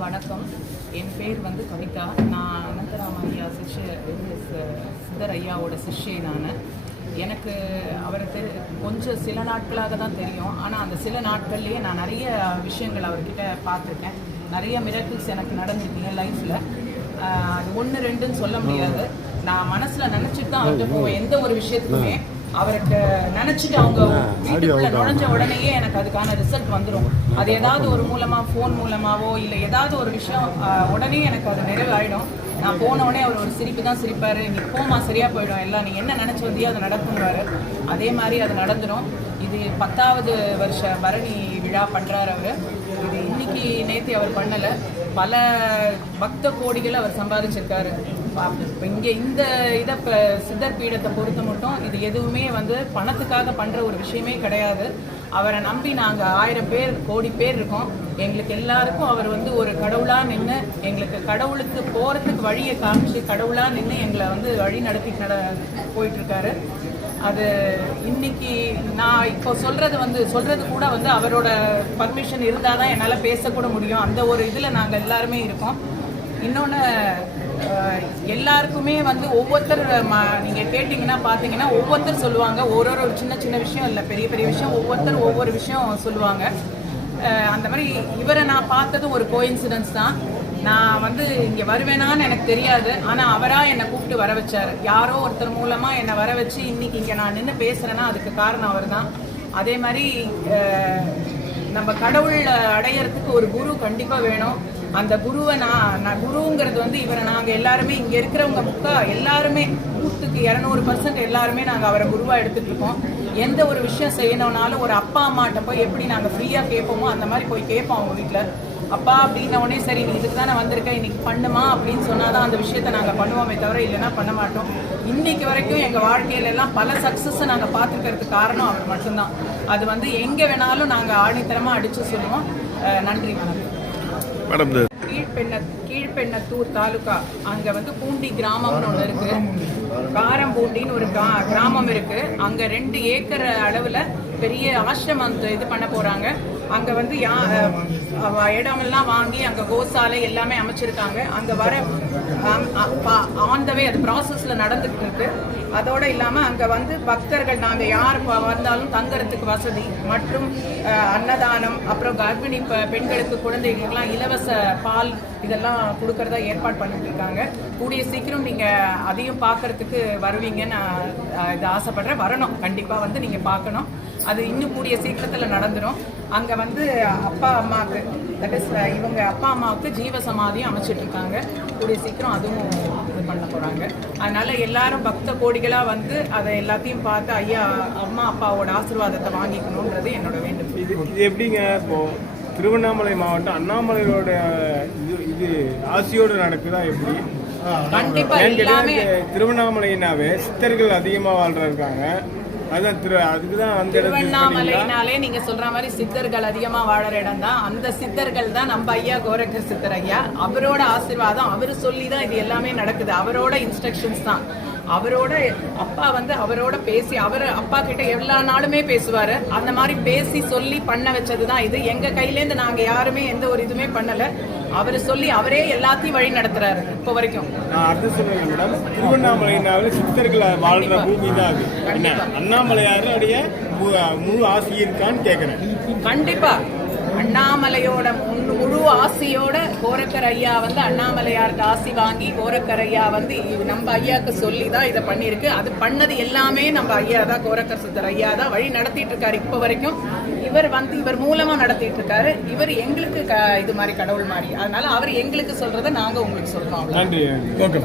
வணக்கம். என் பேர் வந்து கவிதா. நான் அனந்தராம ஐயா சிஷ்ய சித்தர் ஐயாவோட சிஷ்யை நான். எனக்கு அவரை தெரி கொஞ்சம் சில நாட்களாக தான் தெரியும். ஆனால் அந்த சில நாட்கள்லேயே நான் நிறைய விஷயங்கள் அவர்கிட்ட பார்த்துருக்கேன். நிறைய மிரக்கிள்ஸ் எனக்கு நடந்திருக்கு என் லைஃப்பில் அது ஒன்று ரெண்டுன்னு சொல்ல முடியாது. நான் மனசில் நினச்சிட்டு தான் அவர்கிட்ட போவேன். எந்த ஒரு விஷயத்துக்குமே. அவருக்கு நினைச்சிட்டு அவங்க வீட்டுக்குள்ள நுழைஞ்ச உடனேயே எனக்கு அதுக்கான ரிசல்ட் வந்துடும் அது ஏதாவது ஒரு மூலமா ஃபோன் மூலமாவோ இல்லை ஏதாவது ஒரு விஷயம் உடனே எனக்கு அது நிறைவாயிடும். நான் போன உடனே அவர் ஒரு சிரிப்பு தான் சிரிப்பாரு. நீ போமா சரியா போயிடும். எல்லாம் நீ என்ன நினைச்சு வந்தியோ அது நடக்குங்கிறாரு அதே மாதிரி அது நடந்துடும் இது பத்தாவது வருஷ பரணி விழா பண்றாரு அவரு. இது இன்னைக்கு நேத்தி அவர் பண்ணல. பல பக்த கோடிகள் அவர் சம்பாதிச்சிருக்காரு. இப்போ இங்கே இந்த இதை இப்போ சித்தர் பீடத்தை பொறுத்த மட்டும் இது எதுவுமே வந்து பணத்துக்காக பண்ணுற ஒரு விஷயமே கிடையாது. அவரை நம்பி நாங்கள் ஆயிரம் பேர் கோடி பேர் இருக்கோம். எங்களுக்கு எல்லாருக்கும் அவர் வந்து ஒரு கடவுளாக நின்று எங்களுக்கு கடவுளுக்கு போகிறதுக்கு வழியை காமிச்சு கடவுளாக நின்று எங்களை வந்து வழி நடத்தி நட போயிட்டுருக்காரு. அது இன்னைக்கு நான் இப்போ சொல்கிறது வந்து சொல்கிறது கூட வந்து அவரோட பர்மிஷன் இருந்தால் தான் என்னால் பேசக்கூட முடியும். அந்த ஒரு இதில் நாங்கள் எல்லாருமே இருக்கோம். இன்னொன்று எல்லாருக்குமே வந்து ஒவ்வொருத்தர் ம- நீங்க கேட்டிங்கன்னா பார்த்தீங்கன்னா ஒவ்வொருத்தர் சொல்லுவாங்க. ஒரு ஒரு சின்ன சின்ன விஷயம் இல்லை பெரிய பெரிய விஷயம். ஒவ்வொருத்தர் ஒவ்வொரு விஷயம் சொல்லுவாங்க. அந்த மாதிரி இவரை நான் பார்த்ததும் ஒரு கோயின்சிடன்ஸ் தான். நான் வந்து இங்கே வருவேனான்னு எனக்கு தெரியாது. ஆனால் அவராக என்னை கூப்பிட்டு வர வச்சார். யாரோ ஒருத்தர் மூலமாக என்னை வர வச்சு இன்னைக்கு இங்கே நான் நின்று பேசுகிறேன்னா அதுக்கு காரணம் அவர் தான் அதே மாதிரி நம்ம கடவுள் அடையறதுக்கு ஒரு குரு கண்டிப்பாக வேணும். அந்த குருவை நான் நான் குருங்கிறது வந்து இவரை நாங்கள் எல்லாருமே இங்கே இருக்கிறவங்க முக்கா எல்லாருமே நூற்றுக்கு இரநூறு பர்சன்ட் எல்லாருமே நாங்கள் அவரை குருவாக எடுத்துகிட்டு இருக்கோம். எந்த ஒரு விஷயம் செய்யணும்னாலும் ஒரு அப்பா அம்மாட்ட போய் எப்படி நாங்கள் ஃப்ரீயாக கேட்போமோ அந்த மாதிரி போய் கேட்போம் அவங்க வீட்டில் அப்பா அப்படின்ன உடனே சரி நீ இதுக்கு தானே வந்திருக்க இன்னைக்கு பண்ணுமா அப்படின்னு சொன்னால் தான் அந்த விஷயத்தை நாங்கள் பண்ணுவோமே தவிர இல்லைன்னா பண்ண மாட்டோம். இன்னைக்கு வரைக்கும் எங்கள் வாழ்க்கையில எல்லாம் பல சக்ஸஸை நாங்கள் பார்த்துக்கிறதுக்கு காரணம் அவர் மட்டும்தான். அது வந்து எங்கே வேணாலும் நாங்கள் ஆணித்தரமாக அடித்து சொல்லுவோம். நன்றி வணக்கம். மேடம் கீழ்பெண்ணத்தூர் தாலுகா. அங்க வந்து பூண்டி கிராமம்னு ஒன்று இருக்கு. காரம்பூண்டின்னு ஒரு கிரா- கிராமம் இருக்கு. அங்க ரெண்டு ஏக்கர் அளவுல பெரிய ஆசிரமம் இது பண்ண போறாங்க. அங்க வந்து யா இடமெல்லாம் வாங்கி அங்க கோசாலை எல்லாமே அமைச்சிருக்காங்க. அங்க வர ஆன் த வே அது ப்ராசஸ்ல நடந்துட்டு இருக்கு. அதோட இல்லாம அங்க வந்து பக்தர்கள் நாங்க யார் வந்தாலும் தங்குறதுக்கு வசதி மற்றும் அன்னதானம் அப்புறம் கர்ப்பிணி பெ- பெண்களுக்கு குழந்தைகளுக்கெல்லாம் இலவச பால் இதெல்லாம் கொடுக்கறதா ஏற்பாடு பண்ணிட்டு இருக்காங்க கூடிய சீக்கிரம் நீங்க அதையும் பார்க்கறதுக்கு வருவீங்கன்னு நான் இது ஆசைப்படுறேன். வரணும். கண்டிப்பா வந்து நீங்க பார்க்கணும். அது இன்னும் கூடிய சீக்கிரத்துல நடந்துடும் அங்க வந்து அப்பா அம்மாவுக்கு தட் இஸ் இவங்க அப்பா அம்மாவுக்கு ஜீவ சமாதியும் அமைச்சிட்டு இருக்காங்க கூடிய சீக்கிரம் அதுவும் இது பண்ண போறாங்க. அதனால எல்லாரும் பக்த கோடிகளா வந்து அதை எல்லாத்தையும் பார்த்து ஐயா அம்மா அப்பாவோட ஆசீர்வாதத்தை வாங்கிக்கணுன்றது என்னோட வேண்டும் எப்படிங்க இப்போ திருவண்ணாமலை மாவட்டம் அண்ணாமலையோட இது இது ஆசியோடு நடக்குதா எப்படி? திருவண்ணாமலைனாவே சித்தர்கள் அதிகமா வாழ்றாங்க அதான் திரு அதுக்கு தான் அந்த? திருவண்ணாமலைனாலே நீங்க சொல்ற மாதிரி சித்தர்கள் அதிகமா வாழற இடம் தான் அந்த சித்தர்கள் தான் நம்ம ஐயா கோரக்கர் சித்தர் ஐயா. அவரோட ஆசீர்வாதம் அவரு சொல்லி தான் இது எல்லாமே நடக்குது. அவரோட இன்ஸ்ட்ரக்ஷன்ஸ் தான். அவரோட அப்பா வந்து அவரோட பேசி அவர் அப்பா கிட்ட எல்லா நாளுமே பேசுவாரு. அந்த மாதிரி பேசி சொல்லி பண்ண வச்சது தான் இது. எங்க கையிலேருந்து நாங்க யாருமே எந்த ஒரு இதுவுமே பண்ணல. அவர் சொல்லி அவரே எல்லாத்தையும் வழி நடத்துறாரு இப்போ வரைக்கும். நான் அது சொல்லுங்க மேடம் திருவண்ணாமலைனாவே சித்தர்கள் வாழ்ற பூமி தான் அது. அண்ணாமலையாருடைய முழு ஆசி இருக்கான்னு கேட்குறேன் கண்டிப்பா. அண்ணாமலையோட முழு முழு ஆசியோட கோரக்கர் ஐயா வந்து அண்ணாமலையாருக்கு ஆசி வாங்கி கோரக்கர் ஐயா வந்து நம்ம ஐயாக்கு சொல்லி தான் இதை பண்ணியிருக்கு. அது பண்ணது எல்லாமே நம்ம ஐயா தான் கோரக்கர் சித்தர் ஐயா தான் வழி நடத்திட்டு இருக்காரு இப்போ வரைக்கும். இவர் வந்து இவர் மூலமா நடத்திட்டு இருக்காரு இவர் எங்களுக்கு க- இது மாதிரி கடவுள் மாதிரி. அதனால அவர் எங்களுக்கு சொல்றதை நாங்க உங்களுக்கு சொல்றோம். அவ்வளவுதான். நன்றி. ஓகே.